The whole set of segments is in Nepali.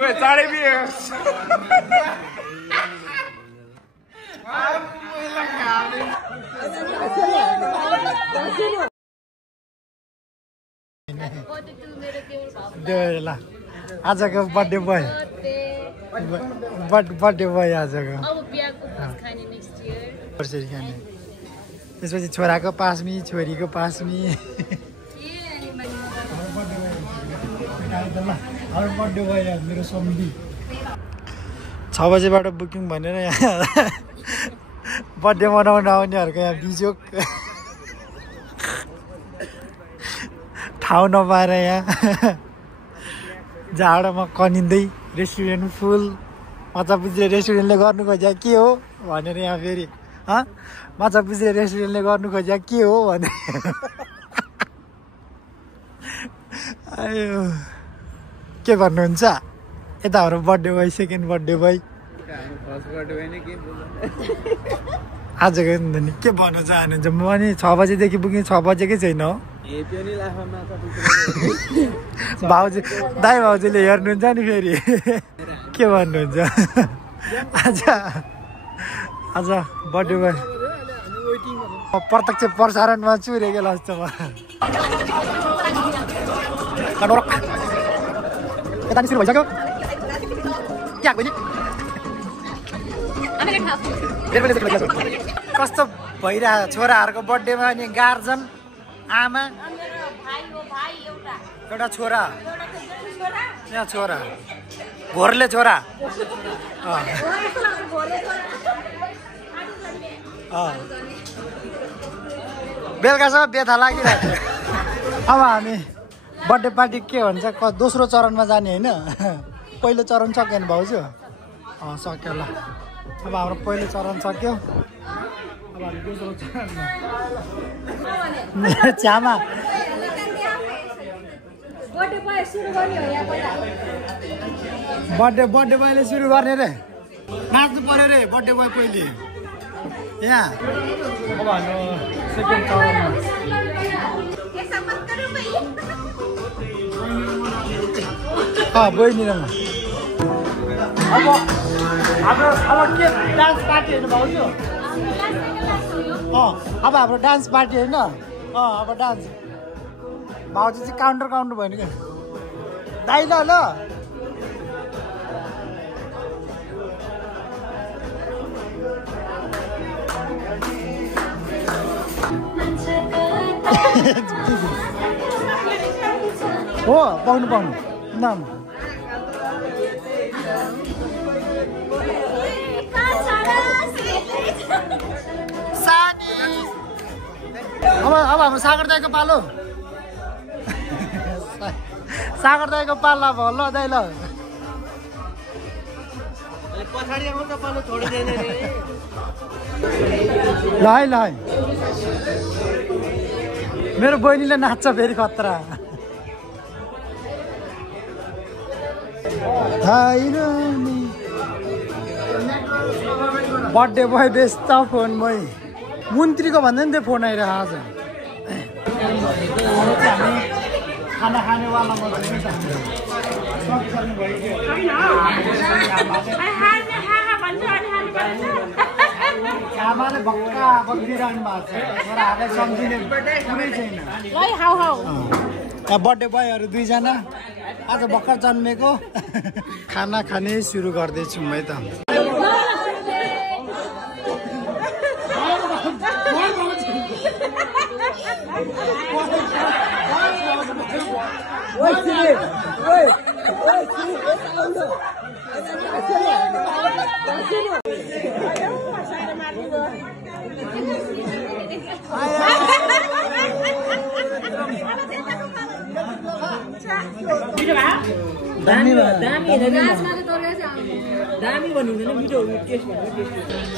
Wait, sorry, beers. आजको बर्थडे बोय बर्थडे बोय आजको त्यसपछि छोराको पासमी छोरीको पासमी बर्थडे बोय मेरो सम्धी 6 बजेबाट बुकिङ भनेर यहाँ बर्थडे मनाउन आउनेहरूको यहाँ बिजोक ठाउँ नपाएर यहाँ जाडोमा कनिँदै रेस्टुरेन्ट फुल माछा पुज्रे रेस्टुरेन्टले गर्नु खोज्या के हो भनेर यहाँ फेरि माछा पुज्रे रेस्टुरेन्टले गर्नु खोज्या के हो भने आयो के भन्नुहुन्छ यता हाम्रो birthday boy second birthday boy आजको नि के भन्नु चाहनुहुन्छ म पनि 6 बजेदेखि बुकिङ 6 बजेकै छैन हो भाउजू दाइ भाउजूले हेर्नुहुन्छ नि फेरि के भन्नुहुन्छ आज बर्थडे बोय प्रत्यक्ष प्रसारणमा चुरेको जस्तो यता नि सुरु भइसक्यो क्या बहिनी कस्तो भइरहेको छोराहरूको बर्थडेमा अनि गार्जन आमा एउटा छोरा यहाँ छोरा घोरले छोरा बेलुकासम्म बेथा लागिरहेको थियो अब हामी बर्थडे पार्टी के भन्छ दोस्रो चरणमा जाने होइन पहिलो चरण सक्यो नि भाउजू सक्यो ल अब हाम्रो पहिलो चरण सक्यो अब हामी दोस्रो चरणमा च्यामा बर्थडे बोयले सुरु गर्ने रे नाच्नु पर्यो रे बर्थडे बोय पहिले यहाँ अब हाम्रो सेकेन्ड चरणमा बहिनीमा अब हाम्रो के डान्स पार्टी होइन भाउजू अब हाम्रो डान्स पार्टी होइन अब डान्स भाउजू चाहिँ काउन्टर भयो क्या दाइ ल हो पाउनु नाम अब हाम्रो सागर दाइको पालो सागर दाइको पाल्ला भयो ल दाइ ल ल है मेरो बहिनीले नाच्छ फेरि खतरा बर्थडे बोय व्यस्त फोनमै मन्त्रीको भन्दा नि त्यो फोन आइरहेको आज खाना खानेवालामा आमाले भक्का बगिरहनु भएको छ छोराहरूलाई सम्झिने कुनै छैन बर्थडे बोयहरू 2 जना आज भर्खर जन्मेको खाना खाने सुरु गर्दैछौँ है त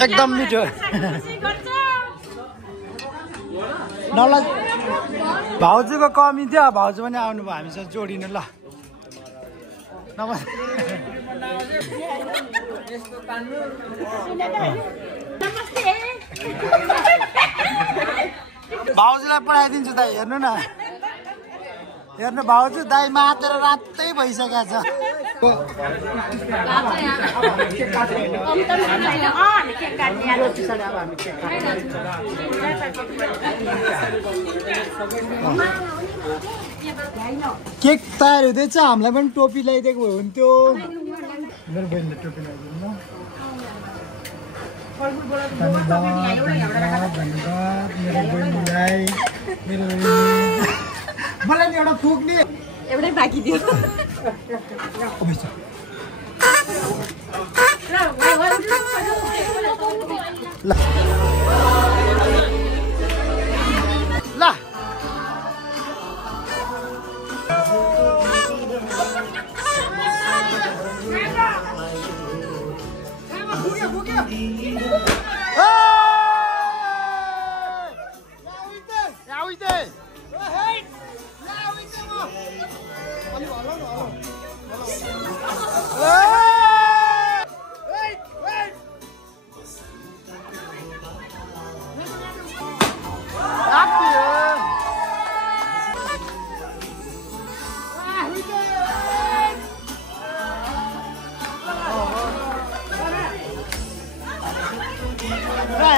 एकदम मिठो नला भाउजूको कमी थियो भाउजू पनि आउनुभयो हामीसँग जोडिनु ल भाउजूलाई पठाइदिन्छु दाइ हेर्नु न हेर्नु भाउजू दाइ मातेर रातै भइसकेको छ केक तयार हुँदैछ हामीलाई पनि टोपी ल्याइदिएको भए हुन्थ्यो मेरो बहिनीले टोपी ल्याइदिनु न धन्यवाद मेरो बहिनीलाई मेरो मलाई नि एउटा फुक्ने एउटै बाँकी दियो ल ल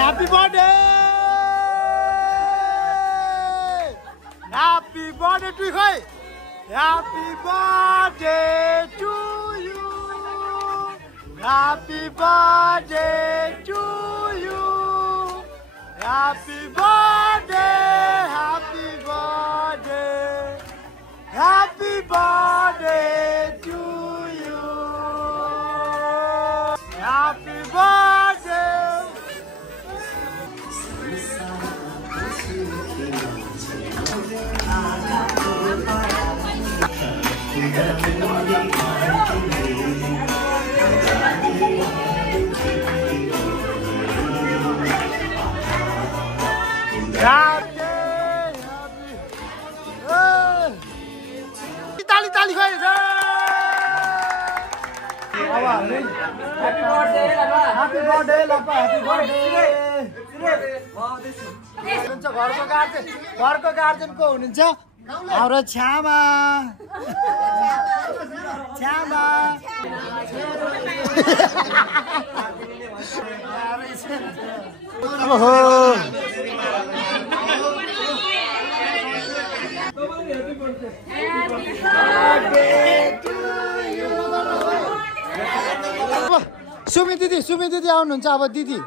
Happy birthday! Happy birthday to you! Happy birthday to you! Happy birthday to you! Happy birthday! Happy birthday! Happy birthday to you! Happy birthday! ताली ताली खोइ Happy birthday Happy birthday Lapa Happy birthday घरको गार्जेन को हुनुहुन्छ हाम्रो छ्यामा छ्यामा ओहो सुमी दिदी आउनुहुन्छ अब दिदी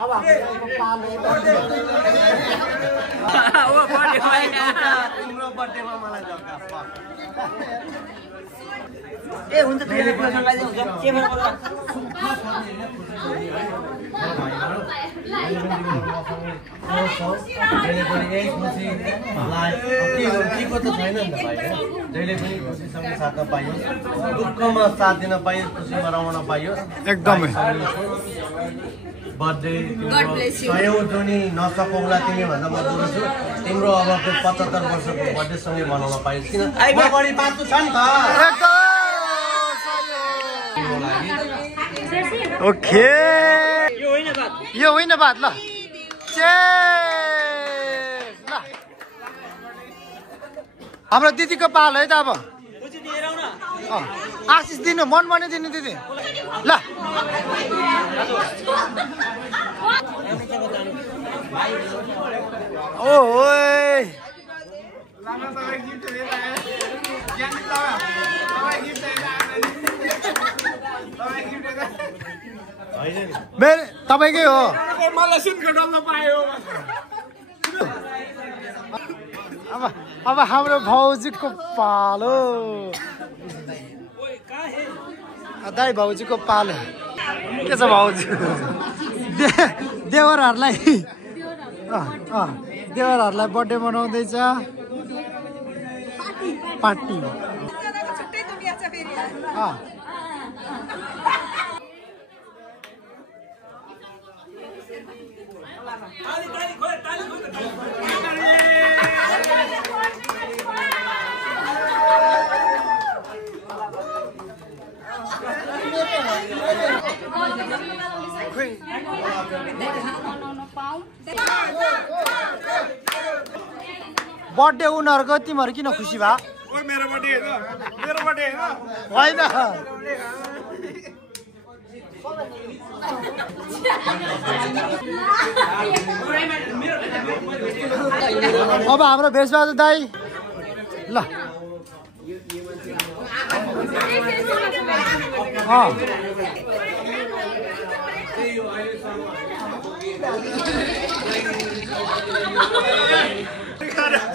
अब ए हुन्छ त्यसले प्रेसर लाग्दैन हुन्छ के भन्छ जहिले पनि यही खुसीलाई के त छैन नि त भाइ जहिले पनि खुसीसँग साथ पाइयो दुःखमा साथ दिन पाइयो खुसी मनाउन पाइयो एकदमै बर्थडे सयौं जोनी नसकौला तिमी भन्दा म दुःख छु तिम्रो अबको 75 वर्षको बर्थडे सँगै मनाउन पाइयो किन म बढी पाँच छ नि त ओके यो होइन बात ल ल हाम्रो दिदीको पाल है त अब आशिष दिनु मन पनि दिनु दिदी ल मेरो तपाईँकै हो मलाई सुनको डल्लो पायो अब हाम्रो भाउजूको पालो दाइ भाउजूको पालो के छ भाउजू देवरहरूलाई बर्थडे मनाउँदैछ पार्टी बर्थडे उनीहरूको तिमीहरू किन खुसी भए ओइ मेरो बर्थडे हैन मेरो बर्थडे हैन होइन अब हाम्रो भेषबहादुर दाई ल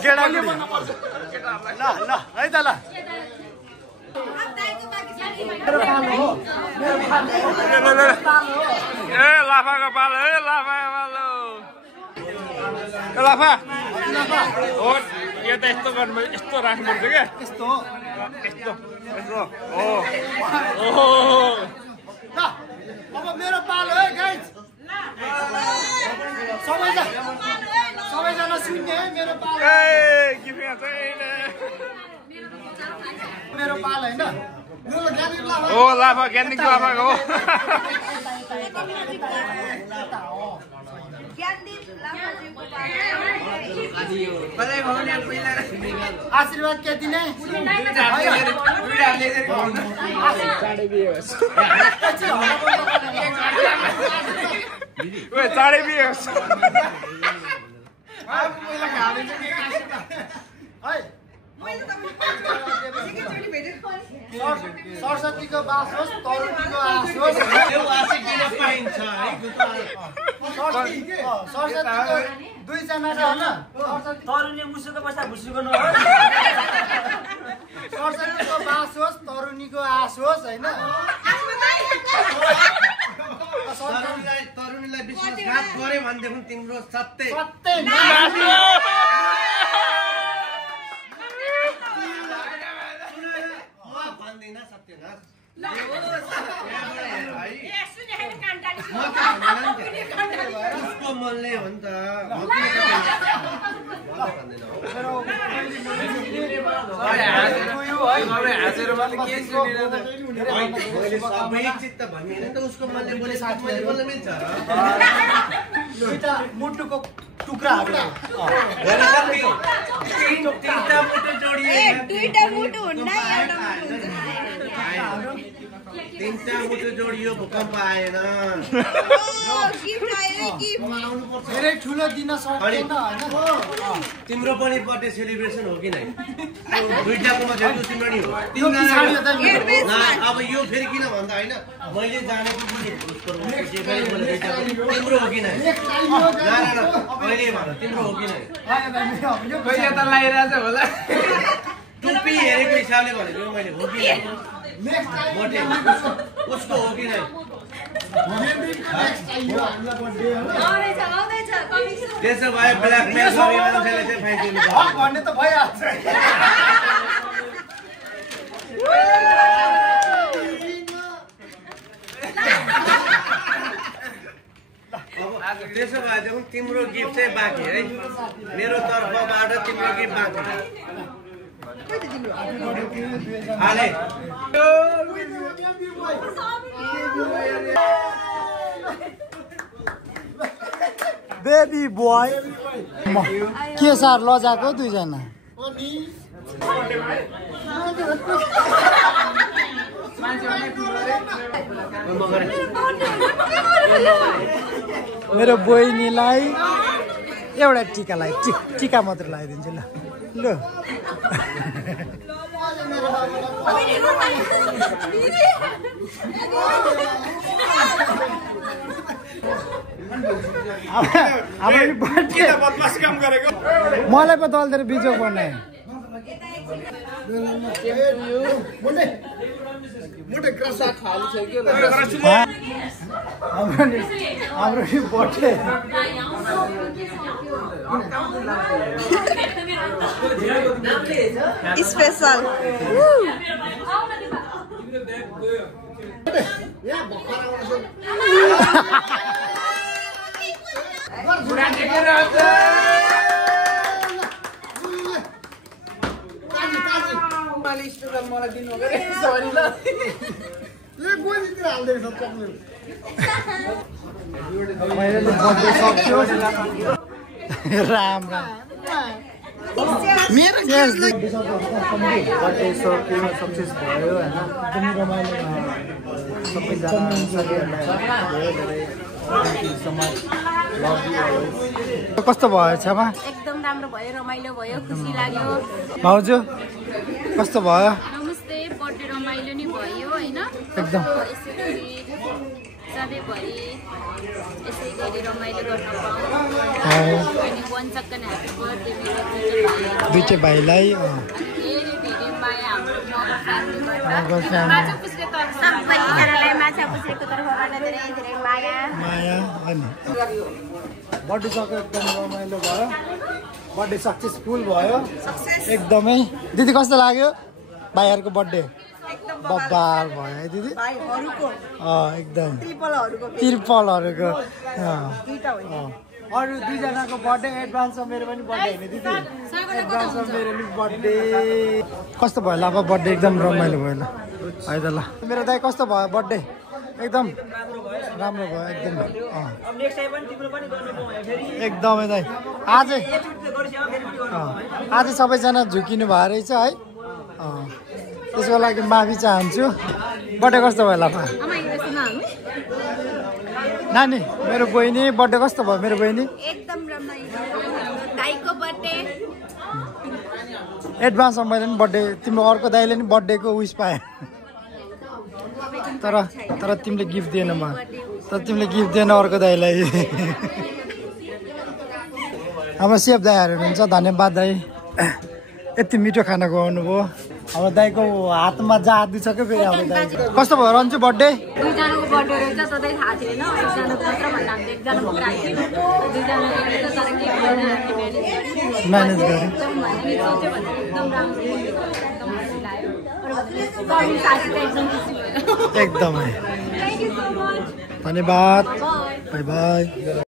केटाले ल ल है त ल ए लाफाको पालो ए लाफाको पालो ए लाफा हो यो त यस्तो गर्नु यस्तो राख्नुपर्छ क्या यस्तो यस्तो यस्तो हो ल अब मेरो पालो है गाइज सबैजना सुन्ने है मेरो पालो ए गिफ्ट छैन मेरो पालो हैन हो लाफा ज्ञानिक लाफाको हो आशीर्वाद के दिने चाँडै बिहे होस् सरस्वतीको बास होस् तरुणीको आस होस् सरस्वतीको दुईजना छ होइन तरुनी मुसु त बस्दा भुसु गर्नु सरस्वतीको बास होस् तरुणीको आस होस् होइन तरुणीलाई विश्वासघात गरे भनेदेखि तिम्रो सत्य भन्दिनँ सत्यनाथ उसको मनले हो नि त सबै चित्त भनिएन त उसको मनले बोले मैले बोल्न मिल्छ दुईटा मुटुको टुक्राहरू तिनटा मुटु जोडिए दुईटा मुटु हुन्न एउटा मुटु हुन्छ तिनटा मुटु जोडियो भूकम्प आएन गिफ्ट आयो गिफ्ट धेरै ठुलो दिन सक्दैन होइन तिम्रो पनि बर्थडे सेलिब्रेसन हो कि नै दुईटाकोमा झन् तिम्रो नि हो अब यो फेरि किन भन्दा होइन मैले जानेको तिम्रो हो कि नै अहिले भन तिम्रो हो कि नै कहिले त लागिरहेछ होला टुप्पी हेरेको हिसाबले भनेको मैले हो कि बर्थडे उसको हो कि नै त्यसो भए ब्ल्याकमेल गर्ने मान्छेले चाहिँ फाइदिनु भन्ने त भइहाल्छ त्यसो भएदेखि तिम्रो गिफ्ट चाहिँ बाँकी है मेरो तर्फबाट तिम्रो गिफ्ट बाँकी हाले बेबी बोय के सार लजाको दुईजना मेरो बहिनीलाई एउटा टिका लगाइ टिका मात्र लगाइदिन्छु ल ल बदमास काम गरेको मलाई पो दलतिर बिजोग बनाए हाम्रो नि बर्थडे स्पेशल मलाई दिनु सरी ल बर्थडे सक्यो राम राम मेरो ग्यास बर्थडे सक्सेस भयो होइन एकदमै रमाइलो सबैजना साथीहरूलाई धेरै धेरै कस्तो भयो छमा एकदम राम्रो भयो रमाइलो भयो खुसी लाग्यो भाउजू कस्तो भयो नमस्ते बर्थडे रमाइलो नि भयो होइन एकदम सधैँभरि यसै गरी रमाइलो गर्न पाऊँ अनि वन सेकेन्ड ह्याप्पी बर्थडे मेरो दुईटै भाइलाई धेरै धेरै माया हाम्रो सबैजनालाई माछा पुछ्रेको तर्फबाट धेरै धेरै माया माया अनि बर्थडे सक्यो एकदम रमाइलो भयो बर्थडे सक्सेसफुल भयो एकदमै दिदी कस्तो लाग्यो भाइहरूको बर्थडे बब्बाल भयो है दिदी एकदम त्रिपलहरूको अरू दुईजनाको बर्थडे एडभान्समा मेरो पनि बर्थडे होइन दिदी एडभान्समा मेरो पनि बर्थडे कस्तो भयो ल अब बर्थडे एकदम रमाइलो भयो ल है त ल मेरो दाइ कस्तो भयो बर्थडे एकदम राम्रो भयो एकदम एकदमै दाइ आज सबैजना झुकिनु भयो रहेछ है त्यसको लागि माफी चाहन्छु बर्थडे कस्तो भयो लाफा नानी मेरो बहिनी बर्थडे कस्तो भयो मेरो बहिनी एकदम रमाइलो दाइको बर्थडे एडभान्समा मैले पनि बर्थडे तिम्रो अर्को दाइले पनि बर्थडेको विस पाएँ तर तिमीले गिफ्ट दिएन म तर तिमीले गिफ्ट दिएन अर्को दाइलाई हाम्रो सेफ दाइहरू हुनुहुन्छ धन्यवाद दाइ यति मिठो खाना खुवाउनु भयो हाम्रो दाइको हातमा जादु छ क्या फेरि हाम्रो दाइ कस्तो भयो रन्जु बर्थडे दुईजनाको बर्थडे रहेछ सधैँ थाहा थिएन एकजनाको मात्र भन्दा हामी एकजना मात्र आइदियो दुईजना रहेछ तर के म्यानेज गरेँ एकदम राम्रो एकदम खुसी लाग्यो एकदमै धन्यवाद बाई बाई